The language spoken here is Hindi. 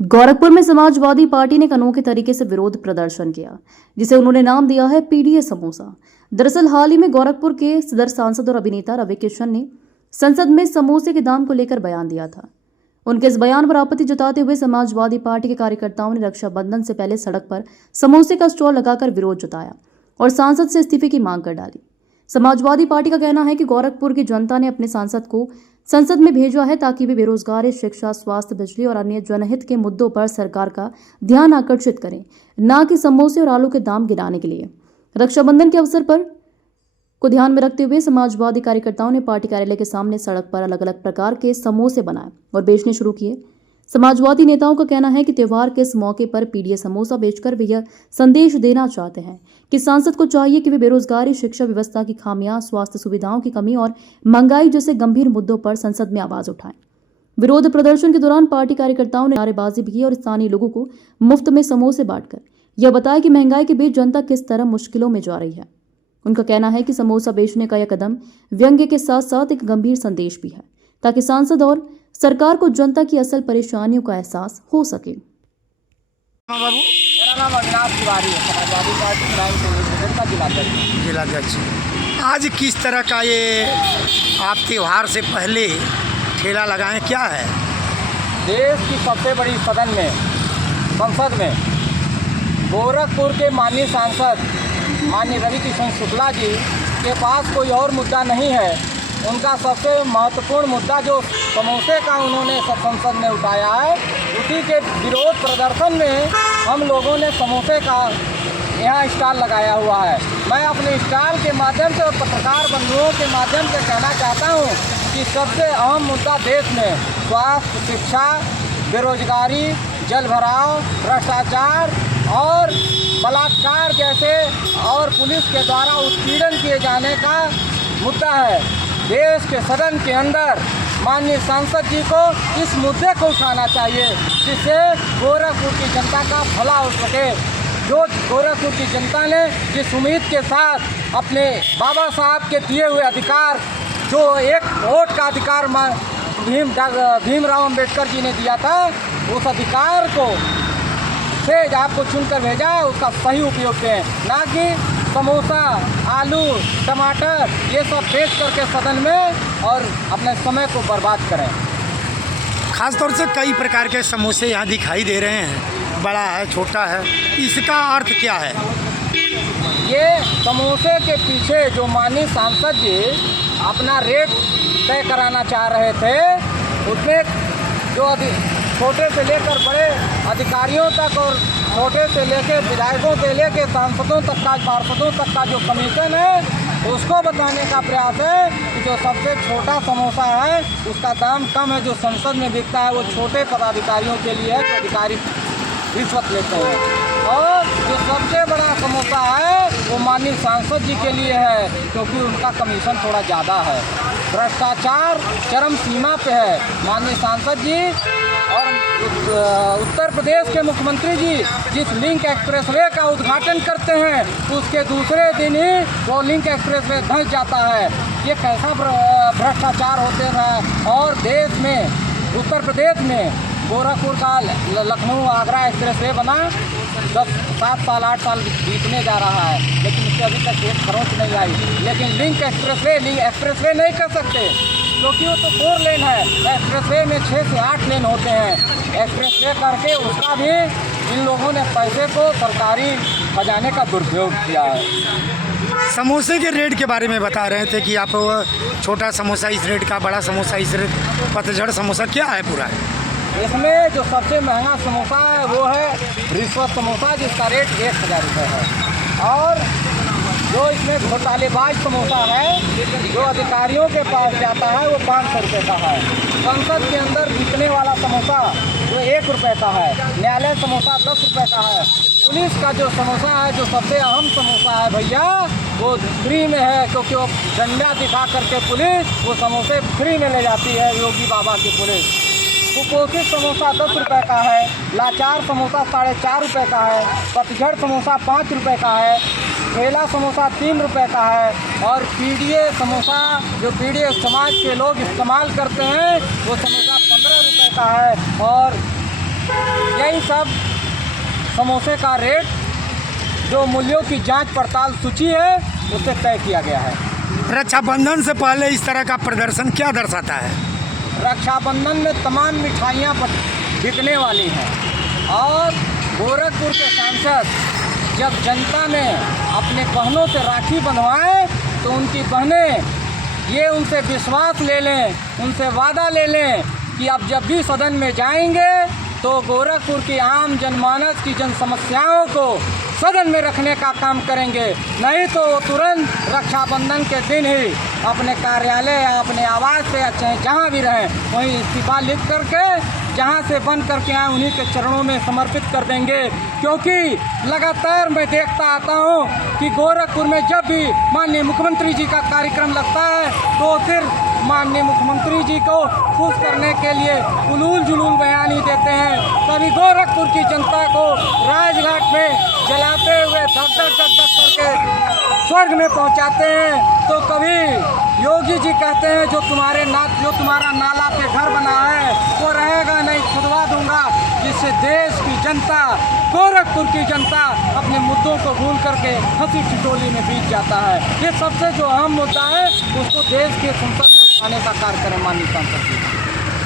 गोरखपुर में समाजवादी पार्टी ने एक अनोखे तरीके से विरोध प्रदर्शन किया, जिसे उन्होंने नाम दिया है पीडीए समोसा। दरअसल हाल ही में गोरखपुर के सदर सांसद और अभिनेता रवि किशन ने संसद में समोसे के दाम को लेकर बयान दिया था। उनके इस बयान पर आपत्ति जताते हुए समाजवादी पार्टी के कार्यकर्ताओं ने रक्षाबंधन से पहले सड़क पर समोसे का स्टॉल लगाकर विरोध जताया और सांसद से इस्तीफे की मांग कर डाली। समाजवादी पार्टी का कहना है कि गोरखपुर की जनता ने अपने सांसद को संसद में भेजा है ताकि वे बेरोजगारी, शिक्षा, स्वास्थ्य, बिजली और अन्य जनहित के मुद्दों पर सरकार का ध्यान आकर्षित करें, न कि समोसे और आलू के दाम गिराने के लिए। रक्षाबंधन के अवसर पर को ध्यान में रखते हुए समाजवादी कार्यकर्ताओं ने पार्टी कार्यालय के सामने सड़क पर अलग अलग प्रकार के समोसे बनाए और बेचने शुरू किए। समाजवादी नेताओं का कहना है कि त्योहार के इस मौके पर पीडीए समोसा बेचकर वे यह संदेश देना चाहते हैं कि सांसद को चाहिए कि वे बेरोजगारी, शिक्षा व्यवस्था की खामियां, स्वास्थ्य सुविधाओं की कमी और महंगाई जैसे गंभीर मुद्दों पर संसद में आवाज उठाएं। विरोध प्रदर्शन के दौरान पार्टी कार्यकर्ताओं ने नारेबाजी भी की और स्थानीय लोगों को मुफ्त में समोसे बांटकर यह बताया कि महंगाई के बीच जनता किस तरह मुश्किलों में जा रही है। उनका कहना है कि समोसा बेचने का यह कदम व्यंग्य के साथ साथ एक गंभीर संदेश भी है, ताकि सांसद और सरकार को जनता की असल परेशानियों का एहसास हो सके। बाबू, मेरा नाम अविनाश तिवारी है, समाजवादी पार्टी का जिलाध्यक्ष। आज किस तरह का ये आप त्योहार से पहले ठेला लगाएं, क्या है? देश की सबसे बड़ी सदन में, संसद में गोरखपुर के माननीय सांसद माननीय रवि किशन शुक्ला जी के पास कोई और मुद्दा नहीं है। उनका सबसे महत्वपूर्ण मुद्दा जो समोसे का उन्होंने संसद में उठाया है, उसी के विरोध प्रदर्शन में हम लोगों ने समोसे का यहाँ स्टॉल लगाया हुआ है। मैं अपने स्टॉल के माध्यम से और पत्रकार बंधुओं के माध्यम से कहना चाहता हूँ कि सबसे अहम मुद्दा देश में स्वास्थ्य, शिक्षा, बेरोजगारी, जलभराव, भ्रष्टाचार और बलात्कार जैसे और पुलिस के द्वारा उत्पीड़न किए जाने का मुद्दा है। देश के सदन के अंदर माननीय सांसद जी को इस मुद्दे को उठाना चाहिए, जिससे गोरखपुर की जनता का भला हो सके। जो गोरखपुर की जनता ने जिस उम्मीद के साथ अपने बाबा साहब के दिए हुए अधिकार, जो एक वोट का अधिकार भीमराव अंबेडकर जी ने दिया था, उस अधिकार को से आपको चुनकर भेजा, उसका सही उपयोग करें, ना कि समोसा, आलू, टमाटर ये सब बेच करके सदन में और अपने समय को बर्बाद करें। खास तौर से कई प्रकार के समोसे यहाँ दिखाई दे रहे हैं, बड़ा है, छोटा है, इसका अर्थ क्या है? ये समोसे के पीछे जो माननीय सांसद जी अपना रेट तय कराना चाह रहे थे, उसमें जो छोटे से लेकर बड़े अधिकारियों तक और छोटे से लेकर विधायकों से लेकर सांसदों तक का, पार्षदों तक का जो कमीशन है, उसको बताने का प्रयास है कि जो सबसे छोटा समोसा है उसका दाम कम है, जो संसद में बिकता है वो छोटे पदाधिकारियों के लिए है, जो अधिकारी रिश्वत लेते हैं, और जो सबसे बड़ा समोसा है वो माननीय सांसद जी के लिए है, क्योंकि उनका कमीशन थोड़ा ज़्यादा है। भ्रष्टाचार चरम सीमा पे है। माननीय सांसद जी और उत्तर प्रदेश के मुख्यमंत्री जी जिस लिंक एक्सप्रेसवे का उद्घाटन करते हैं, उसके दूसरे दिन ही वो लिंक एक्सप्रेसवे धंस जाता है। ये कैसा भ्रष्टाचार होते हैं। और देश में, उत्तर प्रदेश में गोरखपुर का लखनऊ आगरा एक्सप्रेसवे बना 7 साल 8 साल बीतने जा रहा है, लेकिन उससे अभी तक एक खरोंच नहीं आई। लेकिन लिंक एक्सप्रेसवे नहीं कर सकते, क्योंकि वो तो 4 लेन है। एक्सप्रेसवे में 6 से 8 लेन होते हैं। एक्सप्रेसवे करके उसका भी इन लोगों ने पैसे को सरकारी खजाने का दुरुपयोग किया है। समोसे के रेट के बारे में बता रहे थे कि आप छोटा समोसा इस रेट का, बड़ा समोसा इस रेट, पतझड़ समोसा क्या है पूरा? इसमें जो सबसे महंगा समोसा है वो है रिश्वत समोसा, जिसका रेट 1000 रुपये है। और जो इसमें घोटालेबाज समोसा है, जो अधिकारियों के पास जाता है, वो 500 रुपये का है। संसद के अंदर बिकने वाला समोसा जो 1 रुपये का है। न्यायालय समोसा 10 रुपये का है। पुलिस का जो समोसा है, जो सबसे अहम समोसा है भैया, वो फ्री में है, क्योंकि वो डंडा दिखा करके पुलिस वो समोसे फ्री में ले जाती है। योगी बाबा की पुलिस। कुपोषित समोसा 10 रुपये का है। लाचार समोसा 4.5 रुपये का है। पतझड़ समोसा 5 रुपये का है। ठेला समोसा 3 रुपये का है। और पीडीए समोसा जो पीडीए समाज के लोग इस्तेमाल करते हैं, वो समोसा 15 रुपये का है। और यही सब समोसे का रेट जो मूल्यों की जांच पड़ताल सूची है उसे तय किया गया है। रक्षाबंधन से पहले इस तरह का प्रदर्शन क्या दर्शाता है? रक्षाबंधन में तमाम मिठाइयाँ बिकने वाली हैं और गोरखपुर के सांसद जब जनता ने अपने बहनों से राखी बंधवाएं तो उनकी बहनें ये उनसे विश्वास ले लें, उनसे वादा ले लें कि अब जब भी सदन में जाएंगे तो गोरखपुर की आम जनमानस की जन समस्याओं को सदन में रखने का काम करेंगे, नहीं तो वो तुरंत रक्षाबंधन के दिन ही अपने कार्यालय या अपने आवास से या चाहे जहाँ भी रहें वहीं इस्तीफा लिख करके जहाँ से बन करके आए उन्हीं के चरणों में समर्पित कर देंगे। क्योंकि लगातार मैं देखता आता हूँ कि गोरखपुर में जब भी माननीय मुख्यमंत्री जी का कार्यक्रम लगता है तो सिर्फ माननीय मुख्यमंत्री जी को खुश करने के लिए उलूल जुलूल बयान ही देते हैं। कभी गोरखपुर की जनता को राजघाट में जलाते हुए धक धक धक धक करके स्वर्ग में पहुंचाते हैं, तो कभी योगी जी कहते हैं जो तुम्हारा नाला पे घर बना है वो रहेगा नहीं, खुदवा दूंगा, जिससे देश की जनता, गोरखपुर की जनता अपने मुद्दों को भूल करके हंसी ठिठोली में बीत जाता है। ये सबसे जो अहम मुद्दा है उसको देश के संसद में उठाने का कार्य करें माननीय सांसद जी।